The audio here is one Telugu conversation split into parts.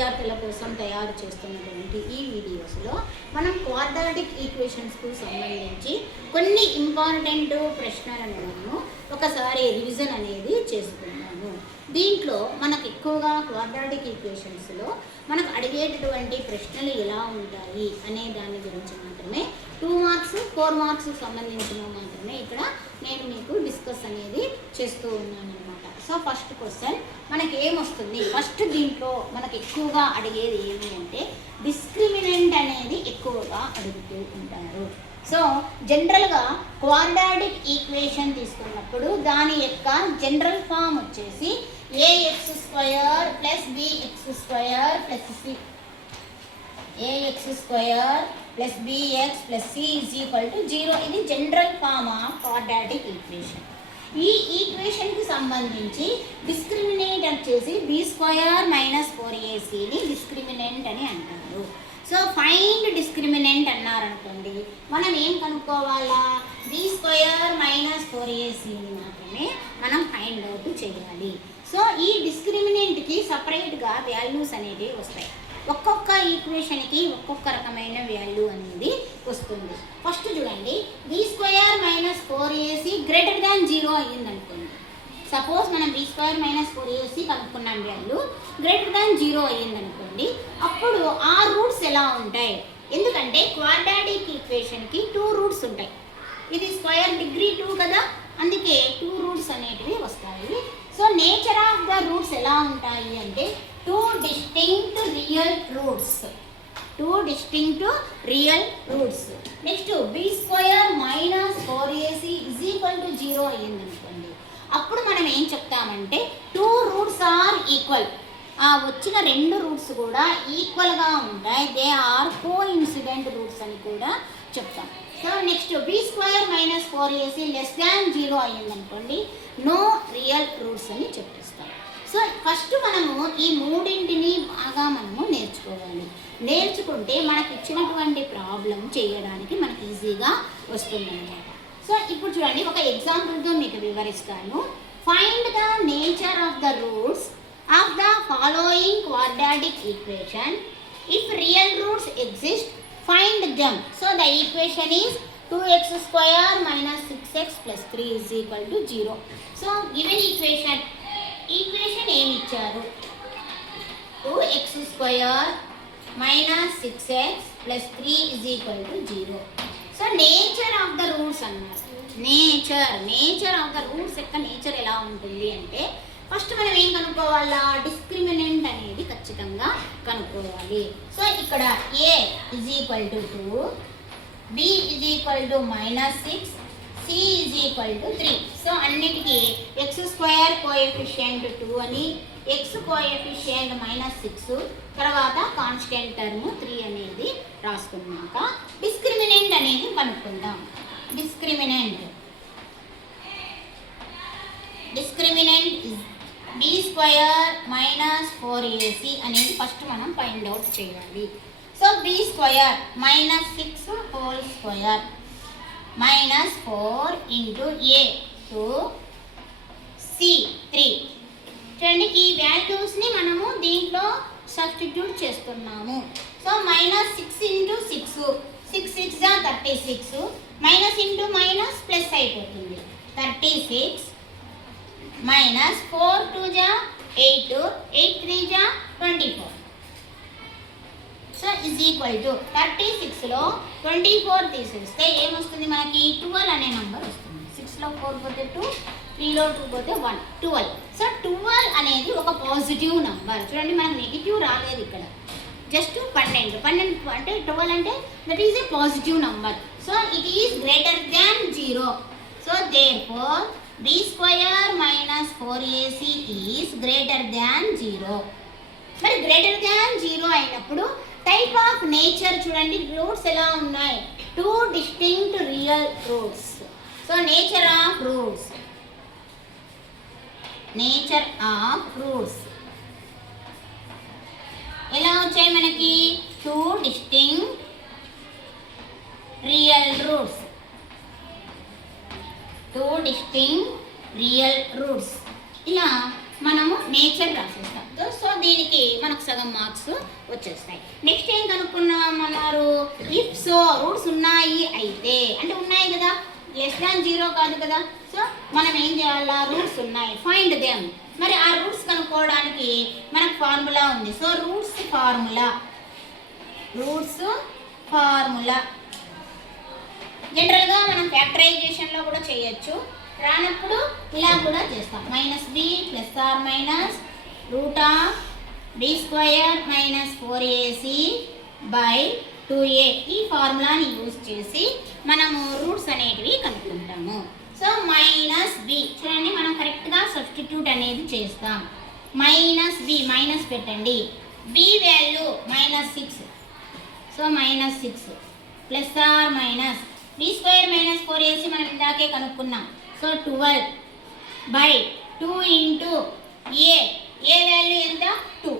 విద్యార్థుల కోసం తయారు చేస్తున్నటువంటి ఈ వీడియోస్లో మనం క్వాడ్రాటిక్ ఈక్వేషన్స్కు సంబంధించి కొన్ని ఇంపార్టెంట్ ప్రశ్నలను మనము ఒకసారి రివిజన్ అనేది చేసుకున్నాము. దీంట్లో మనకు ఎక్కువగా క్వాడ్రాటిక్ ఈక్వేషన్స్లో మనకు అడిగేటటువంటి ప్రశ్నలు ఎలా ఉంటాయి అనే దాని గురించి మాత్రమే 2 మార్క్స్ 4 మార్క్స్ సంబంధించినవి మాత్రమే ఇక్కడ నేను మీకు డిస్కస్ అనేది చేస్తూ ఉన్నాను అనమాట. సో ఫస్ట్ క్వశ్చన్ మనకి ఏమొస్తుంది, ఫస్ట్ దీంట్లో మనకు ఎక్కువగా అడిగేది ఏమి అంటే డిస్క్రిమినెంట్ అనేది ఎక్కువగా అడుగుతూ ఉంటారు. సో జనరల్గా క్వాడ్రాటిక్ ఈక్వేషన్ తీసుకున్నప్పుడు దాని యొక్క జనరల్ ఫామ్ వచ్చేసి ax² + bx² + c ax² + bx + c = 0. ఇది general form of quadratic equation. ఈ ఈక్వేషన్కి సంబంధించి డిస్క్రిమినెంట్ వచ్చేసి b² - 4ac ని డిస్క్రిమినెంట్ అని అంటారు. సో ఫైండ్ డిస్క్రిమినెంట్ అన్నారనుకోండి, మనం ఏం కనుక్కోవాలా, b² - 4ac ని మాత్రమే మనం ఫైండ్ అవుట్ చేయాలి. సో ఈ డిస్క్రిమినెంట్కి సపరేట్గా వాల్యూస్ అనేవి వస్తాయి. ఒక్కొక్క ఈక్వేషన్కి ఒక్కొక్క రకమైన వాల్యూ అనేది వస్తుంది. ఫస్ట్ చూడండి, b² - 4ac > 0 అయ్యిందనుకోండి. సపోజ్ మనం b² - 4ac కనుక్కున్నాం, వాల్యూ > 0 అయ్యిందనుకోండి. అప్పుడు ఆ రూట్స్ ఎలా ఉంటాయి, ఎందుకంటే క్వాడ్రాటిక్ ఈక్వేషన్కి 2 రూట్స్ ఉంటాయి. ఇది స్క్వేర్ డిగ్రీ 2 కదా, అందుకే 2 రూట్స్ అనేటివి వస్తాయి. So nature of the roots ఎలా ఉంటాయి అంటే 2 distinct real roots. 2 distinct real roots. Next b² - 4ac = 0 అయ్యిందనుకోండి. అప్పుడు మనం ఏం చెప్తామంటే 2 రూట్స్ ఆర్ ఈక్వల్. ఆ వచ్చిన 2 రూట్స్ కూడా ఈక్వల్గా ఉంటాయి. దే ఆర్ కోఇన్సిడెంట్ రూట్స్ అని కూడా చెప్తాం. సో నెక్స్ట్ b² - 4ac < 0 అయ్యిందనుకోండి, నో రియల్ రూట్స్ అని చెప్పిస్తాం. సో ఫస్ట్ మనము ఈ మూడింటిని బాగా మనము నేర్చుకోవాలి. నేర్చుకుంటే మనకి ఇచ్చినటువంటి ప్రాబ్లం చేయడానికి మనకి ఈజీగా వస్తుందన్నమాట. సో ఇప్పుడు చూడండి, ఒక ఎగ్జాంపుల్తో మీకు వివరిస్తాను. Find the nature of the roots of the following quadratic equation. If real roots exist, find them. So the equation is 2x² - 6x + 3 = 0. So given equation ఏమి ఇచ్చారు, 2x² - 6x + 3 = 0. So nature of the roots అన్నారు. నేచర్ ఆఫ్ ద రూట్స్ యొక్క నేచర్ ఎలా ఉంటుంది అంటే ఫస్ట్ మనం ఏం కనుక్కోవాలా, డిస్క్రిమినెంట్ అనేది ఖచ్చితంగా కనుక్కోవాలి. సో ఇక్కడ a = 2, b = -6, c = 3. సో అన్నిటికీ x² కోఎఫిషియంట్ 2 అని, x కోఎఫిషియంట్ -6, తర్వాత కాన్స్టెంట్ టర్మ్ 3 అనేది రాసుకున్నాక డిస్క్రిమినెంట్ అనేది కనుక్కుందాం. డిస్క్రిమినెంట్ b² - 4ac అనేది ఫస్ట్ మనం ఫైండ్ అవుట్ చేయాలి. So b² - 6 whole square -4 × a 2 c 3. చూడండి, ఈ వాల్యూస్ని మనము దీంట్లో సబ్స్టిట్యూట్ చేస్తున్నాము. సో -6 × 6, 6 6 = 36, - ప్లస్ అయిపోతుంది. 36 -4 2 = 8, 8 3 = 24. సో = 36లో 24 తీసేస్తే ఏమొస్తుంది మనకి, 12 అనే నెంబర్ వస్తుంది. 6లో 4 పోతే 2, 3లో 2 పోతే 1, 12. సో 12 అనేది ఒక పాజిటివ్ నెంబర్. చూడండి, మనకు నెగిటివ్ రాలేదు ఇక్కడ, జస్ట్ 12 అంటే 12 అంటే that is a positive number. So it is > 0. So therefore b² - 4ac is > 0. మరి > 0 అయినప్పుడు టైప్ ఆఫ్ నేచర్ చూడండి, రూట్స్ ఎలా ఉన్నాయి, 2 distinct real roots. So nature of roots ఎలా వచ్చాయి మనకి, 2 distinct real roots. 2 distinct real roots. ఇలా మనము నేచర్ రాసేస్తాం. సో దీనికి మనకు సగం మార్క్స్ వచ్చేస్తాయి. నెక్స్ట్ ఏం కనుక్కున్నామన్నారు, ఇఫ్ సో రూట్స్ ఉన్నాయి అయితే, అంటే ఉన్నాయి కదా, <0 కాదు కదా. సో మనం ఏం చేయాలా, రూట్స్ ఉన్నాయి, ఫైండ్ దెమ్. మరి ఆ రూట్స్ కనుక్కోవడానికి మనకు ఫార్ములా ఉంది. సో రూట్స్ ఫార్ములా జనరల్గా మనం ఫ్యాక్టరైజేషన్లో కూడా చేయొచ్చు, రానప్పుడు ఇలా కూడా చేస్తాం. -b ± √b² - 4ac / 2a ఈ ఫార్ములాని యూజ్ చేసి మనము రూట్స్ అనేటివి కనుక్కుంటాము. సో -b చూడండి, మనం కరెక్ట్గా సబ్స్టిట్యూట్ అనేది చేస్తాం. -b మైనస్ పెట్టండి, b value -6, so -6 ± b² - 4ac మనం ఇందాకే కనుక్కున్నాం. సో 12/2 ఇంటూ ఏ వాల్యూ ఎంత 2,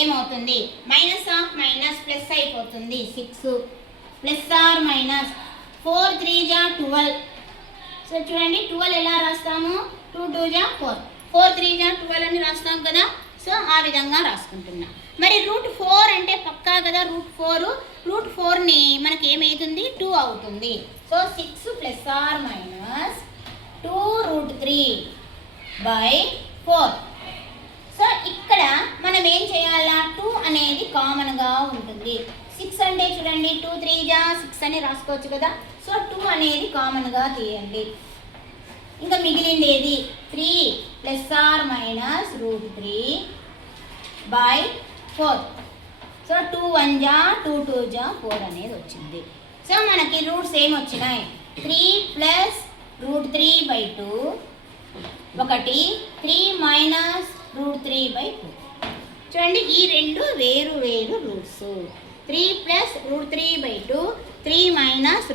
ఏమవుతుంది మైనస్ ఆఫ్ మైనస్ ప్లస్ అయిపోతుంది 6 ± 4 3 జా 12. సో చూడండి 12 ఎలా రాస్తాము, 2 2 జా 4, 4 3 జా 12 అని రాస్తాం కదా. సో ఆ విధంగా రాసుకుంటున్నాం. మరి √4 అంటే పక్కా కదా, √4ని మనకి ఏమవుతుంది 2 అవుతుంది. సో 6 ± 2√3/4. సో ఇక్కడ మనం ఏం చేయాలా, 2 అనేది కామన్గా ఉంటుంది. 6 అంటే చూడండి 2 3 జా 6 అని రాసుకోవచ్చు కదా. సో 2 అనేది కామన్గా తీయండి. ఇంకా మిగిలింది ఏది 3 ± √3/4. సో 2 1 జా 2 2 జా 4 అనేది వచ్చింది. సో మనకి రూట్స్ ఏమొచ్చినాయి, 3 + √3/2 ఒకటి, 3 - √3/2. చూడండి ఈ రెండు వేరు రూట్స్. 3 + √3/2, 3 -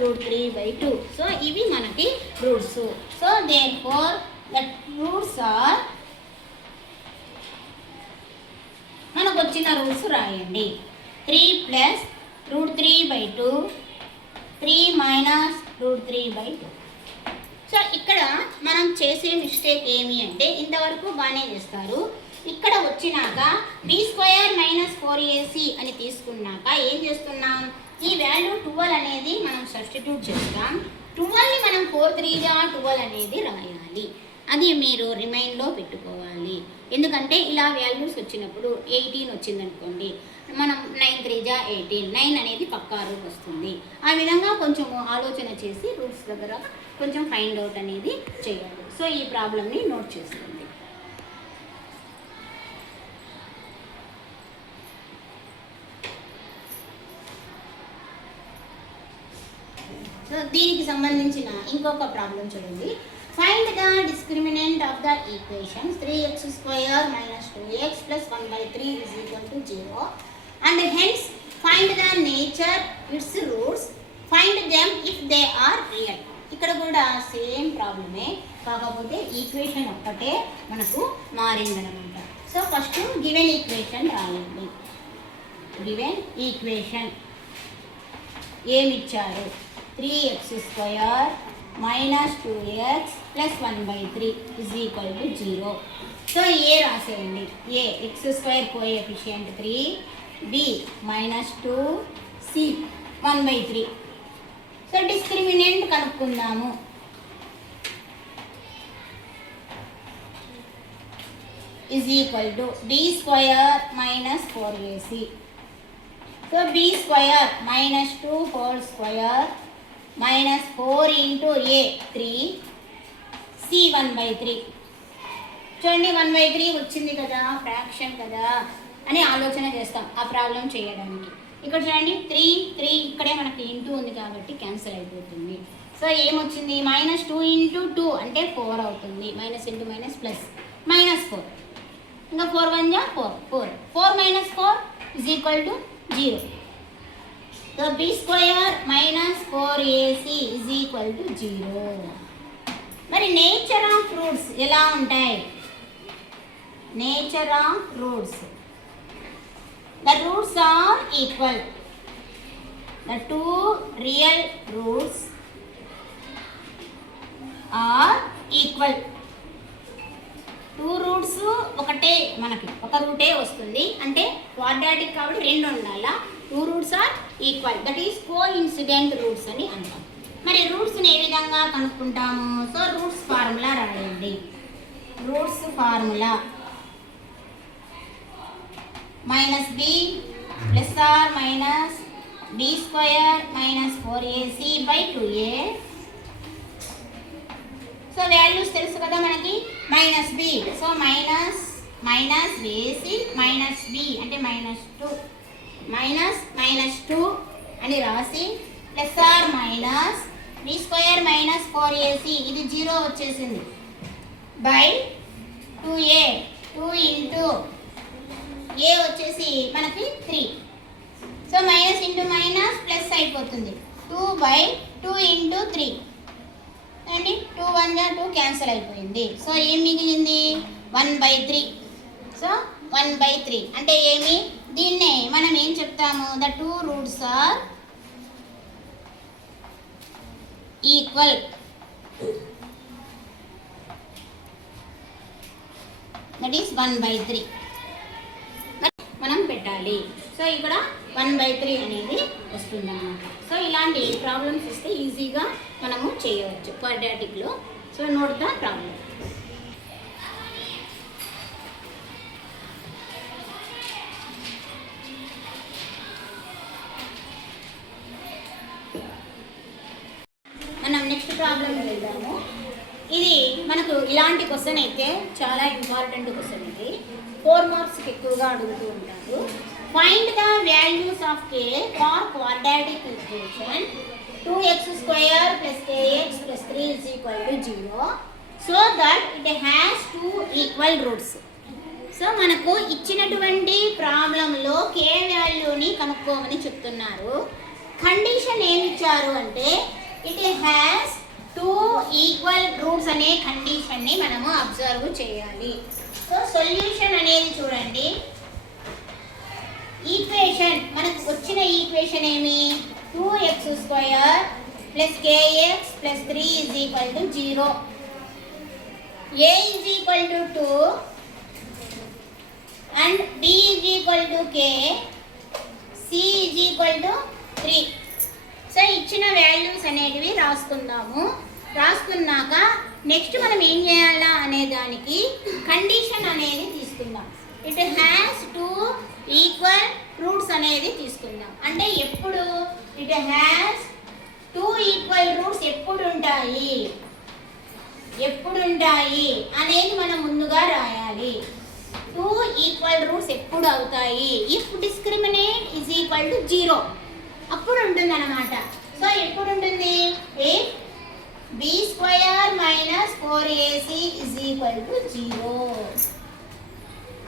√3/2. సో ఇవి మనకి roots. So therefore that roots are, మనకు వచ్చిన రూట్స్ రాయండి. 3 + √3/2, 3 - √3/2. సో ఇక్కడ మనం చేసే మిస్టేక్ ఏమి అంటే, ఇంతవరకు బాగానే చేస్తారు, ఇక్కడ వచ్చినాక b² - 4ac అని తీసుకున్నాక ఏం చేస్తున్నాం, ఈ వాల్యూ 12 అనేది మనం సబ్స్టిట్యూట్ చేస్తాం. 12ని మనం 4 3 జా 12 అనేది రాయాలి. అది మీరు రిమైండ్లో పెట్టుకోవాలి. ఎందుకంటే ఇలా వాల్యూస్ వచ్చినప్పుడు 18 వచ్చిందనుకోండి, మనం 9 3 జా 18, 9 అనేది పక్కా రూట్ వస్తుంది. ఆ విధంగా కొంచెము ఆలోచన చేసి రూట్స్ దగ్గర కొంచెం ఫైండ్ అవుట్ అనేది చేయాలి. సో ఈ ప్రాబ్లమ్ని నోట్ చేసుకోండి. సో దీనికి సంబంధించిన ఇంకొక ప్రాబ్లం చూడండి. Find the discriminant of the equations 3x² - 2x + 1/3 = 0 and hence find the nature its roots, find them if they are real. ఇక్కడ కూడా సేమ్ ప్రాబ్లమే, కాకపోతే ఈక్వేషన్ ఒక్కటే మనకు మారిందనమాట. సో ఫస్ట్ గివెన్ ఈక్వేషన్ రాయండి. గివెన్ ఈక్వేషన్ ఏమిచ్చారు, 3x² - 2x + 1/3 = 0. సో ఏ రాసేయండి, a x² coefficient 3, b -2, c 1/3. So discriminant కనుక్కుందాము. b² - 4ac. So b² - 2 whole square -4 into a 3, c 1/3. చూడండి 1/3 వచ్చింది కదా, ఫ్రాక్షన్ కదా అని ఆలోచన చేస్తాం ఆ ప్రాబ్లం చేయడానికి. ఇక్కడ చూడండి 3 3 ఇక్కడే మనకి ఇంటూ ఉంది కాబట్టి క్యాన్సిల్ అయిపోతుంది. సో ఏమొచ్చింది, -2 × 2 అంటే 4 అవుతుంది. Minus into minus plus -4. ఇంకా 4 1 జా 4, 4 4 - 4 = 0. So b² - 4ac = 0. మరి నేచర్ ఆఫ్ రూట్స్ ఎలా ఉంటాయి, nature of roots, the roots are equal, the two real roots are equal, 2 roots ఒకటే, మనకి ఒక రూటే వస్తుంది. అంటే క్వాడ్రాటిక్ కాబట్టి 2 ఉండాలా. 2 roots are equal, that is coincident roots అని అంటాం. మరి రూట్స్ని ఏ విధంగా కనుక్కుంటాము? సో రూట్స్ ఫార్ములా రాయండి. Roots formula -b plus or minus b square minus 4ac/2a. So values తెలుసు కదా మనకి, -b, so minus ac minus b అంటే -2 అని రాసి plus or minus b square minus 4ac, ఇది 0 వచ్చేసింది, బై 2a, 2 ఇంటూ a వచ్చేసి మనకి 3. So minus into minus plus అయిపోతుంది, 2/2 ఇంటూ 3 అండి. 2 1 2 క్యాన్సిల్ అయిపోయింది. సో ఏం మిగిలింది? 1/3. సో 1/3 అంటే ఏమి? దీన్నే మనం ఏం చెప్తాము? The 2 roots are equal. That is 1/3 మనం పెట్టాలి. సో ఇక్కడ 1/3 అనేది వస్తుంది అన్నమాట. సో ఇలాంటి ప్రాబ్లమ్స్ ఇస్తే ఈజీగా మనము చేయవచ్చు క్వాడ్రాటిక్లో. So note the problem. మనం నెక్స్ట్ ప్రాబ్లం వెళ్దాము. ఇది మనకు ఇలాంటి క్వశ్చన్ అయితే చాలా ఇంపార్టెంట్ క్వశ్చన్. ఇది 4 మార్క్స్కి ఎక్కువగా అడుగుతూ ఉంటారు. Find the values of k for quadratic equation 2x square plus kx plus 3 is equal to 0 so that it has 2 equal roots. So మనకు ఇచ్చినటువంటి ప్రాబ్లంలో k వాల్యూని కనుక్కోమని చెప్తున్నారు. కండిషన్ ఏమి ఇచ్చారు అంటే ఇట్ హ్యాస్ 2 ఈక్వల్ రూట్స్ అనే కండిషన్ని మనము అబ్జర్వ్ చేయాలి. సో సొల్యూషన్ అనేది చూడండి. ఈక్వేషన్ మనకు వచ్చిన ఈక్వేషన్ ఏమి? 2x square plus kx plus 3 is equal to 0. a is equal to 2 and b is equal to k, c is equal to 3. So ఇచ్చిన వాల్యూస్ అనేటివి రాసుకుందాము. రాసుకున్నాక నెక్స్ట్ మనం ఏం చేయాలా అనే దానికి కండిషన్ అనేది తీసుకుందాం. ఇట్ హ్యాస్ 2 ఈక్వల్ రూట్స్ అనేది తీసుకుందాం. అంటే ఎప్పుడు ఇట్ హ్యాస్ 2 ఈక్వల్ రూట్స్ ఎప్పుడు ఉంటాయి అనేది మనం ముందుగా రాయాలి. 2 ఈక్వల్ రూట్స్ ఎప్పుడు అవుతాయి? If discriminant is equal to 0 అప్పుడు ఉంటుంది అన్నమాట. సో ఎప్పుడు ఉంటుంది? If b square minus 4ac is equal to 0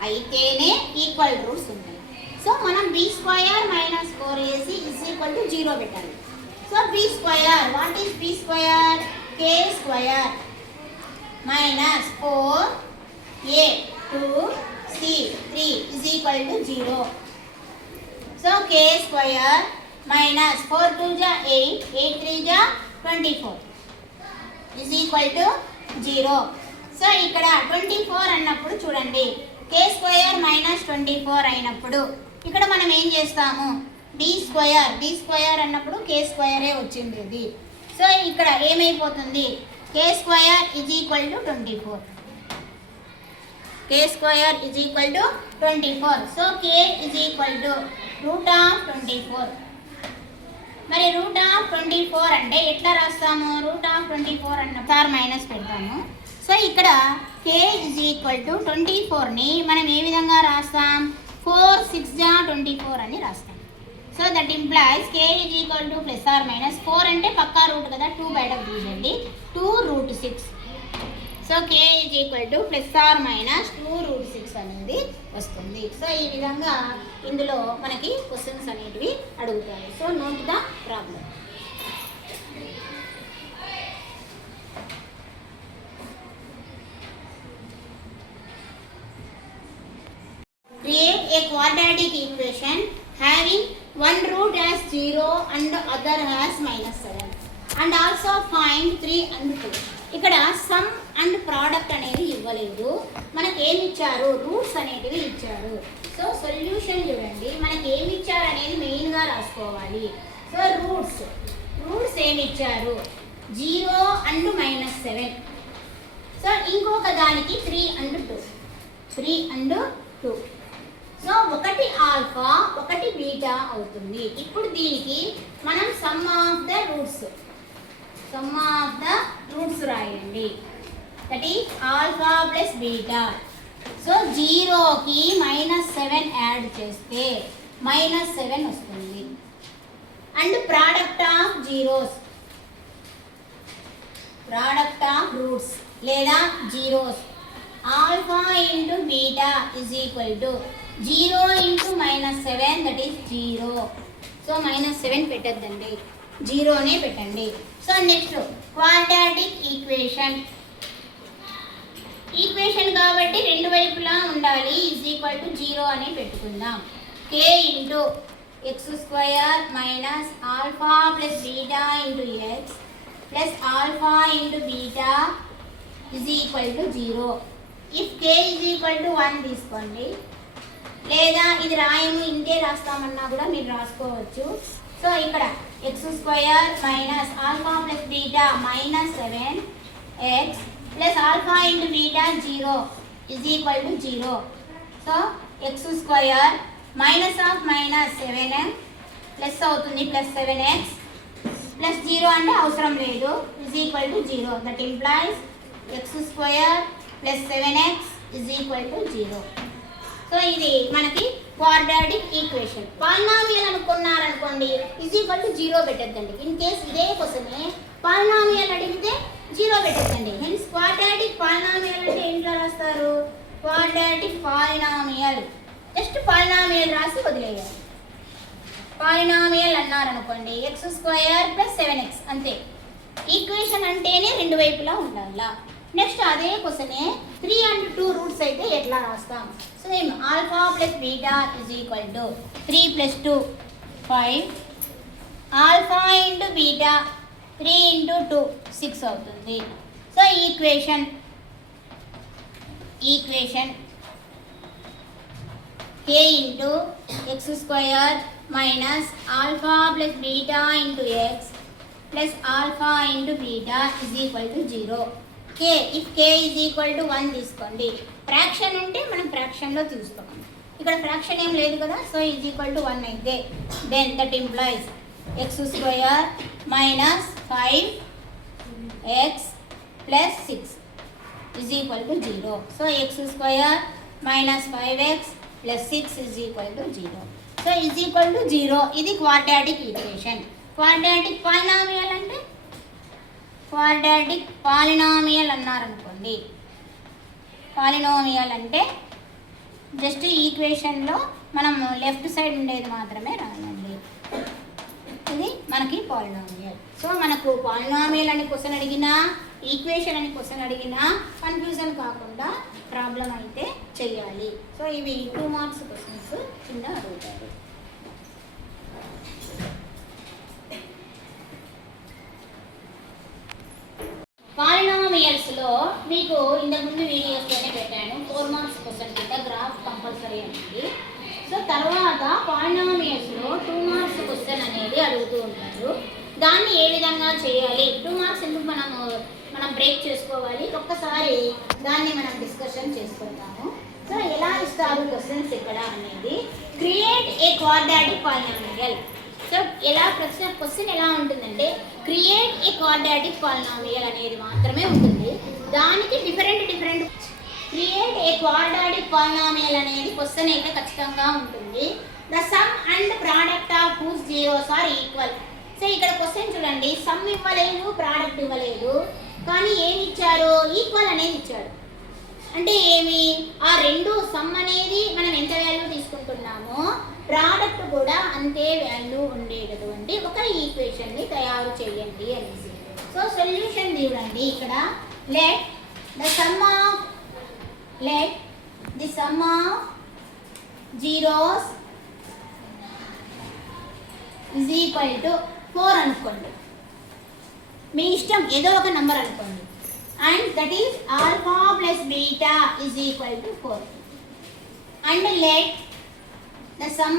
అయితేనే ఈక్వల్ రూట్స్ ఉంటాయి. సో మనం b square minus 4ac is equal to 0 పెట్టాలి. So b square, what is b square? k square minus 4a 2c 3 is equal to 0. So k square minus 4 2 ja 8, 8 3 ja 24 is equal to 0. So ఇక్కడ 24 అన్నప్పుడు చూడండి, k స్క్వేర్ మైనస్ 24 అయినప్పుడు ఇక్కడ మనం ఏం చేస్తాము? b స్క్వేర్ అన్నప్పుడు k స్క్వేరే వచ్చింది ఇది. సో ఇక్కడ ఏమైపోతుంది? k square is equal to 24. k square is equal to 24. So k is equal to root of 24. మరి రూట్ ఆఫ్ 24 అంటే ఎట్లా రాస్తాము? రూట్ ఆఫ్ 24 అన్న సార్ మైనస్ పెడతాము. సో ఇక్కడ k is equal to 24ని మనం ఏ విధంగా రాస్తాం? 4 6 ja 24 అని రాస్తాం. So that implies k is equal to plus or minus 4 అంటే పక్కా రూట్ కదా, 2 బయటకు తీసేయండి, 2 root 6. So k is equal to plus or minus 2 root 6 అనేది వస్తుంది. సో ఈ విధంగా ఇందులో మనకి క్వశ్చన్స్ అనేటివి అడుగుతారు. So note the problem. Create a quadratic equation having one root as 0 and other as -7 and also find 3 and 2. ఇక్కడ సమ్ అండ్ ప్రోడక్ట్ అనేది ఇవ్వలేదు, మనకి ఏమి ఇచ్చారు, రూట్స్ అనేటివి ఇచ్చారు. సో సొల్యూషన్ చూడండి, మనకి ఏమి ఇచ్చారు అనేది మెయిన్గా రాసుకోవాలి. సో రూట్స్ ఏమి ఇచ్చారు, 0 and -7. సో ఇంకొక దానికి 3 and 2. సో ఒకటి ఆల్ఫా ఒకటి బీటా అవుతుంది. ఇప్పుడు దీనికి మనం సమ్ ఆఫ్ ద రూట్స్ రాయండి. That is alpha plus beta. So 0కి -7 యాడ్ చేస్తే -7 వస్తుంది. అండ్ ప్రోడక్ట్ ఆఫ్ రూట్స్ లేదా zeros, alpha into beta is equal to 0 into -7 that is 0. So -7 పెట్టద్దండి, 0నే పెట్టండి. సో నెక్స్ట్ క్వాడ్రాటిక్ ఈక్వేషన్ కాబట్టి రెండు వైపులా ఉండాలి, ఈజ్ ఈక్వల్ టు 0 అని పెట్టుకుందాం. k into x² minus alpha plus beta into X plus alpha into beta is equal to 0. If k is equal to 1 తీసుకోండి, లేదా ఇది రాయము ఇంతే రాస్తామన్నా కూడా మీరు రాసుకోవచ్చు. సో ఇక్కడ x² minus alpha plus beta -7x plus alpha into beta 0 is equal to 0. So x² minus of -7m plus అవుతుంది ప్లస్ 7x ప్లస్ 0 అంటే అవసరం లేదు, is equal to 0. That implies x² plus 7x is equal to 0. So ఇది మనకి క్వాడ్రాటిక్ ఈక్వేషన్. పాలినామియల్ అనుకున్నారనుకోండి, ఈజ్ ఈక్వల్ టు 0 పెట్టద్దండి. ఇన్ కేస్ ఇదే క్వశ్చన్ పాలినామియల్ అడిగితే 0 పెట్టద్దండి. హెన్స్ క్వాడ్రాటిక్ పాలినామియల్ అంటే ఏంట్లో రాస్తారు, క్వాడ్రాటిక్ పాలినామియల్ జస్ట్ పాలినామియల్ రాసి వదిలేయాలి. పాలినామియల్ అన్నారనుకోండి x² ప్లస్ 7x అంతే. ఈక్వేషన్ అంటేనే రెండు వైపులా ఉండాలా. నెక్స్ట్ అదే క్వశ్చనే 3 and 2 రూట్స్ అయితే ఎట్లా రాస్తాం. Same alpha plus beta is equal to 3 + 2 5, alpha into beta 3 into 2 6 అవుతుంది. So equation k into x² minus alpha plus beta into X plus alpha into beta is equal to 0. k if k is equal to 1 తీసుకోండి. ఫ్రాక్షన్ అంటే మనం ఫ్రాక్షన్లో తీసుకోం, ఇక్కడ ఫ్రాక్షన్ ఏం లేదు కదా. సో ఈజ్ ఈక్వల్ టు 1 అయితే then that implies x² minus 5x plus 6 is equal to 0. So x² minus 5x plus 6 is equal to 0. So is equal to 0. ఇది క్వాడ్రాటిక్ ఈక్వేషన్. క్వాడ్రాటిక్ పాలినామియల్ అంటే క్వాడ్రాటిక్ పాలినామియల్ అన్నారనుకోండి, పాలినామియల్ అంటే జస్ట్ ఈక్వేషన్లో మనం లెఫ్ట్ సైడ్ ఉండేది మాత్రమే రాయండి. ఇది మనకి పాలినామియల్. సో మనకు పాలినామియల్ అని క్వశ్చన్ అడిగినా, ఈక్వేషన్ అని క్వశ్చన్ అడిగినా కన్ఫ్యూజన్ కాకుండా ప్రాబ్లం అయితే చెయ్యాలి. సో ఇవి 2 మార్క్స్ క్వశ్చన్స్ కింద అడుగుతారు. పాలినామియల్స్లో మీకు ఇంతకుముందు వీడియోస్తోనే పెట్టాను, 4 మార్క్స్ క్వశ్చన్ అంటే గ్రాఫ్ కంపల్సరీ అనేది. సో తర్వాత పాలినామియల్స్లో 2 మార్క్స్ క్వశ్చన్ అనేది అడుగుతూ ఉంటారు. దాన్ని ఏ విధంగా చేయాలి, 2 మార్క్స్ ఎందుకు మనం బ్రేక్ చేసుకోవాలి, ఒక్కసారి దాన్ని మనం డిస్కషన్ చేసుకుంటాము. సో ఎలా ఇస్తారు క్వశ్చన్స్ ఇక్కడ అనేది, create a quadratic polynomial. So ఎలా క్వశ్చన్ ఎలా ఉంటుందంటే క్రియేట్ ఏ క్వాడ్రాటిక్ పాలినామియల్ అనేది మాత్రమే ఉంటుంది. దానికి different create a quadratic polynomial అనేది క్వశ్చన్ అయితే ఖచ్చితంగా ఉంటుంది. The sum and product of whose zeros are equal. So ఇక్కడ క్వశ్చన్ చూడండి, సమ్ ఇవ్వలేదు, ప్రోడక్ట్ ఇవ్వలేదు, కానీ ఏమి ఇచ్చారు, ఈక్వల్ అనేది ఇచ్చాడు. అంటే ఏమి, ఆ రెండు సమ్ అనేది మనం ఎంత వాల్యూ తీసుకుంటున్నామో ప్రోడక్ట్ కూడా అంతే వాల్యూ ఉండేటటువంటి ఒక ఈక్వేషన్ని తయారు చేయండి అనేసి. సో సొల్యూషన్ చూడండి, ఇక్కడ let the some of zeros is equal to 4 అనుకోండి. మీ ఇష్టం ఏదో ఒక నెంబర్ అనుకోండి. and that is alpha plus beta is equal to 4. And let the sum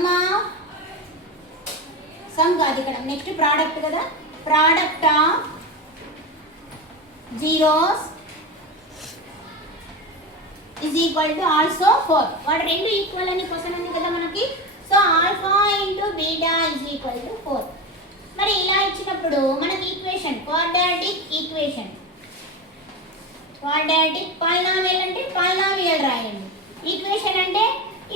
కాదు ఇక్కడ నెక్స్ట్ ప్రోడక్ట్ కదా, product of zeros is equal to also 4. వాటి రెండు ఈక్వల్ అని క్వశ్చన్ ఉంది కదా మనకి. So alpha into beta is equal to 4. మరి ఇలా ఇచ్చినప్పుడు మనకి equation quadratic equation, quadratic polynomial అంటే పాలినామియల్ రాయండి, ఈక్వేషన్ అంటే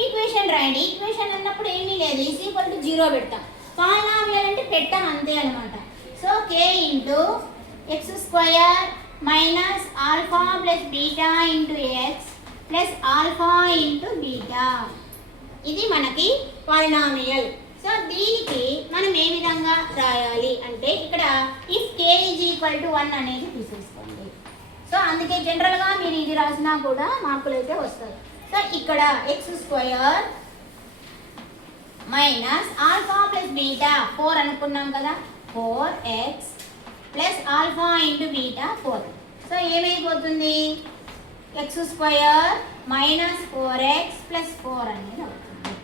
ఈక్వేషన్ రాయండి. ఈక్వేషన్ అన్నప్పుడు ఏమీ లేదు, ఈజ్ ఈక్వల్ టు 0 పెడతాం. పాలినామియల్ అంటే పెట్టాం అంతే అనమాట. So k into X square minus alpha plus beta into X plus alpha into beta, ఇది మనకి పాలినామియల్. సో దీనికి మనం ఏ విధంగా రాయాలి అంటే ఇక్కడ if k is equal to 1 అనేది తీసేసుకోండి. సో అందుకే జనరల్గా మీరు ఇది రాసినా కూడా మార్కులు అయితే వస్తాయి. సో ఇక్కడ x square minus alpha plus beta 4 అనుకున్నాం కదా, 4x plus alpha into beta 4. So ఏమైపోతుంది, x square minus 4x plus 4 అనేది అవుతుంది.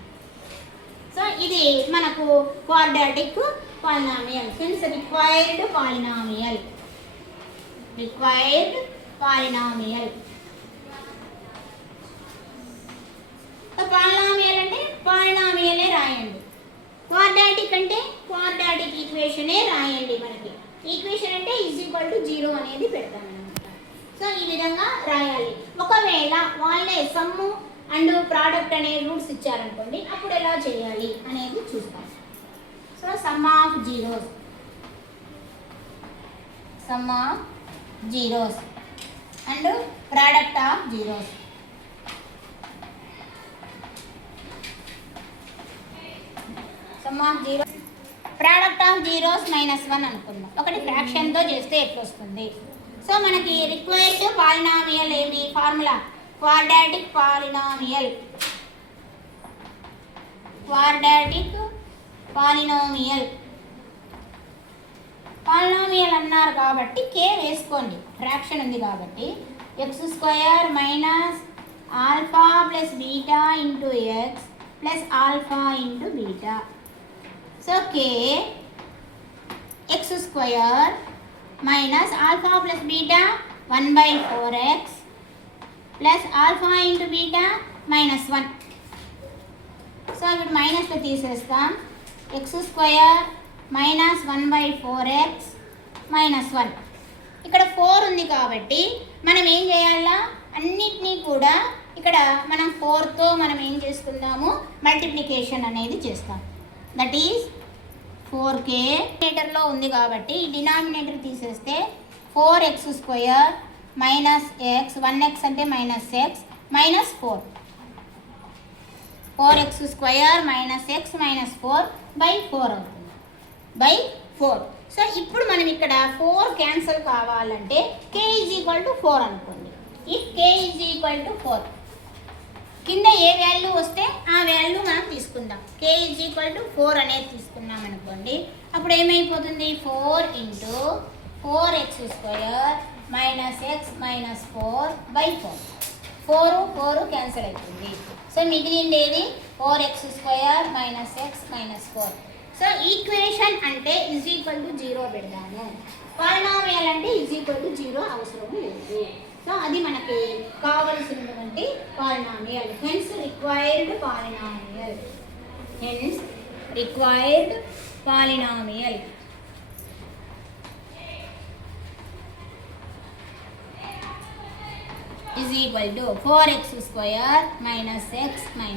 సో ఇది మనకు quadratic polynomial, hence required polynomial, required polynomial. Polynomial అంటే పాలినామియలే రాయండి, క్వాడ్రాటిక్ అంటే క్వాడ్రాటిక్ ఈక్వేషనే రాయండి. మనకి ఈక్వేషన్ అంటే ఈజ్ ఈక్వల్ టు 0 అనేది పెడతాం అనమాట. సో ఈ విధంగా రాయాలి. ఒకవేళ వాళ్ళే సమ్ము అండ్ ప్రోడక్ట్ అనే రూట్స్ ఇచ్చారనుకోండి, అప్పుడు ఎలా చేయాలి అనేది చూస్తాం. So some of zeros, some of zeros and product of zeros. Some of zero, product of zeros -1 అనుకుందాం. ఒకటి ఫ్రాక్షన్తో చేస్తే ఎట్లా వస్తుంది. సో మనకి రిక్వైర్డ్ పాలినామియల్ ఏమి formula, quadratic polynomial, quadratic polynomial. Polynomial అన్నారు కాబట్టి k వేసుకోండి, ఫ్రాక్షన్ ఉంది కాబట్టి. X square minus alpha plus beta into X plus alpha into beta. So k X square minus alpha plus beta 1/4x plus alpha into beta -1. So ఇప్పుడు మైనస్లో తీసేస్తాం. X square minus 1/4x -1. ఇక్కడ 4 ఉంది కాబట్టి మనం ఏం చేయాలా, అన్నిటినీ కూడా ఇక్కడ మనం 4తో మనం ఏం చేసుకుందాము, మల్టిప్లికేషన్ అనేది చేస్తాం. దట్ ఈజ్ 4k డినామినేటర్లో ఉంది కాబట్టి ఈ డినామినేటర్ తీసేస్తే 4x square minus X, 1x అంటే -x -4, 4x స్క్వయర్ -x -4/4 అవుతుంది, /4. సో ఇప్పుడు మనం ఇక్కడ 4 క్యాన్సిల్ కావాలంటే k = 4 అనుకోండి. ఇఫ్ k = 4, కింద ఏ వాల్యూ వస్తే ఆ వాల్యూ మనం తీసుకుందాం. k = 4 అనేది తీసుకున్నాం అనుకోండి, అప్పుడు ఏమైపోతుంది, 4 × 4x స్క్వయర్ -x -4/4. 4 క్యాన్సిల్ అవుతుంది. సో మిగిలిండేది 4x square -x -4. So equation అంటే ఈజ్ ఈక్వల్ టు 0 పెడదాము, పాలినామియల్ అంటే ఈజ్ ఈక్వల్ టు 0 అవసరం లేదు. సో అది మనకి కావలసినటువంటి polynomial, hence required polynomial, hence required polynomial. is equal to 4x square minus x minus